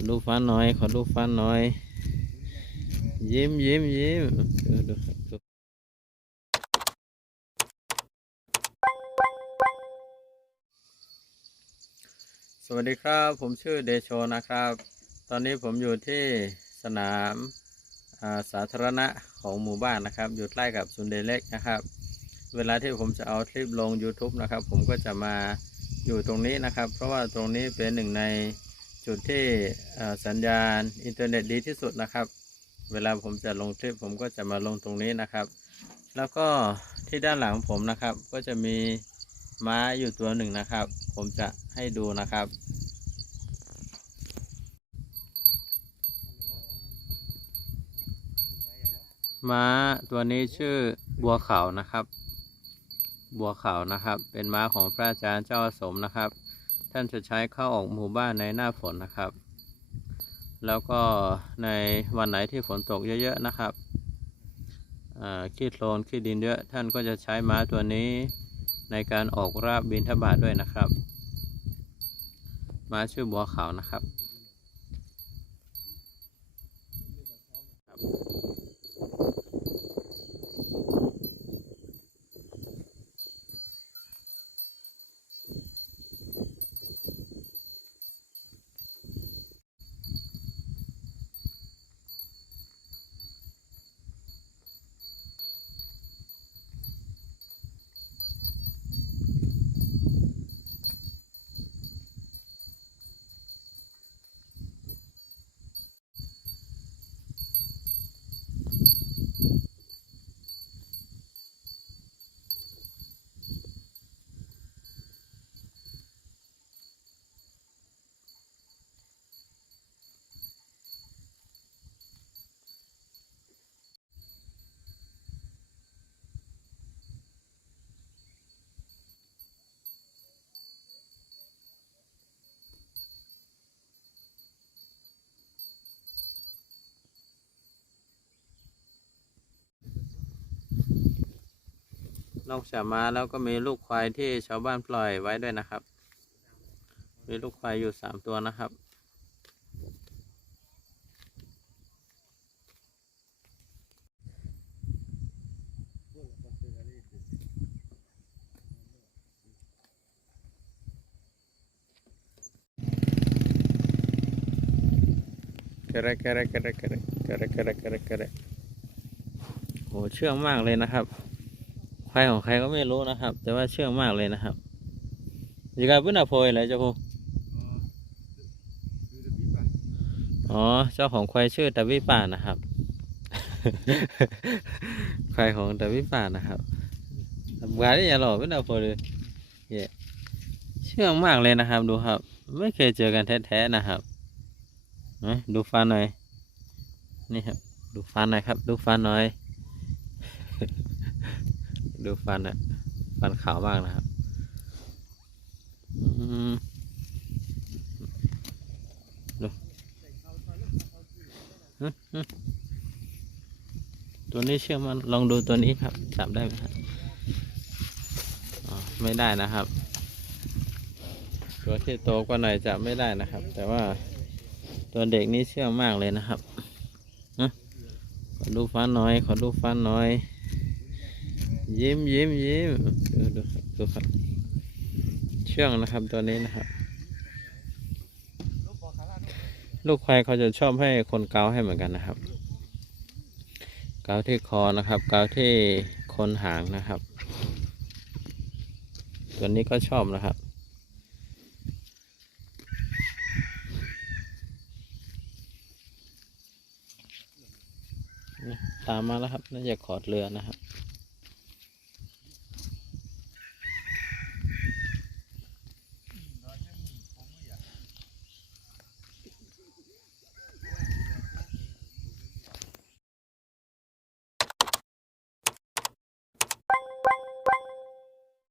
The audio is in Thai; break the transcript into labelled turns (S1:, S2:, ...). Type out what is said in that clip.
S1: อดูฟันหน่อย ขอดูฟันหน่อย ยิ้มยิ้มยิ้มดูดูดูสวัสดีครับ ผมชื่อเดโชนะครับ ตอนนี้ผมอยู่ที่สนามาสาธารณะของหมู่บ้านนะครับ อยู่ใกล้กับศูนเดเล็กนะครับ เวลาที่ผมจะเอาคลิปลง YouTube นะครับ ผมก็จะมาอยู่ตรงนี้นะครับ เพราะว่าตรงนี้เป็นหนึ่งใน จุดที่สัญญาณอินเทอร์เน็ตดีที่สุดนะครับ เวลาผมจะลงคลิปผมก็จะมาลงตรงนี้นะครับ แล้วก็ที่ด้านหลังผมนะครับ ก็จะมีม้าอยู่ตัวหนึ่งนะครับ ผมจะให้ดูนะครับม้าตัวนี้ชื่อบัวขาวนะครับ บัวขาวนะครับ เป็นม้าของพระอาจารย์เจ้าสมนะครับ ท่านจะใช้เข้าออกหมู่บ้านในหน้าฝนนะครับ แล้วก็ในวันไหนที่ฝนตกเยอะๆนะครับขี้โคลนขี้ดินเยอะท่านก็จะใช้ม้าตัวนี้ในการออกราบบินทบาทด้วยนะครับ ม้าชื่อบัวขาวนะครับ นอกจากม้าแล้วก็มีลูกควายที่ชาวบ้านปล่อยไว้ด้วยนะครับ มีลูกควายอยู่สามตัวนะครับกระกระกระกระกระกระกระกระโหเชื่องมากเลยนะครับ ควายของใครก็ไม่รู้นะครับ แต่ว่าเชื่องมากเลยนะครับยิกาปุ้นอะโพยเลยเจ้าพูอ๋อ เจ้าของควายชื่อตะวิป่านะครับ ควายของตะวิป่านะครับบาได้ย่าหล่อปุ้นอะโพยเลยเย่เชื่องมากเลยนะครับ ดูครับ ไม่เคยเจอกันแท้ๆนะครับดูฟันหน่อย นี่ครับ ดูฟันหน่อยครับ ดูฟันหน่อย ดูฟันอะฟันขาวมากนะครับดูตัวนี้เชื่อมันลองดูตัวนี้ครับ จับได้ไหมครับไม่ได้นะครับ ตัวที่โตกว่าหน่อยจับไม่ได้นะครับ แต่ว่าตัวเด็กนี่เชื่องมากเลยนะครับฮะขอดูฟันน่อย ขอดูฟันน่อย ยิ้มยิ้มยิ้มดูดูครับดูครับ เชื่องนะครับตัวนี้นะครับ ลูกควายเขาจะชอบให้คนเกาให้เหมือนกันนะครับ เกาที่คอนะครับ เกาที่คนหางนะครับ ตัวนี้ก็ชอบนะครับตามมาแล้วครับน่าจะขอดเรือนะครับ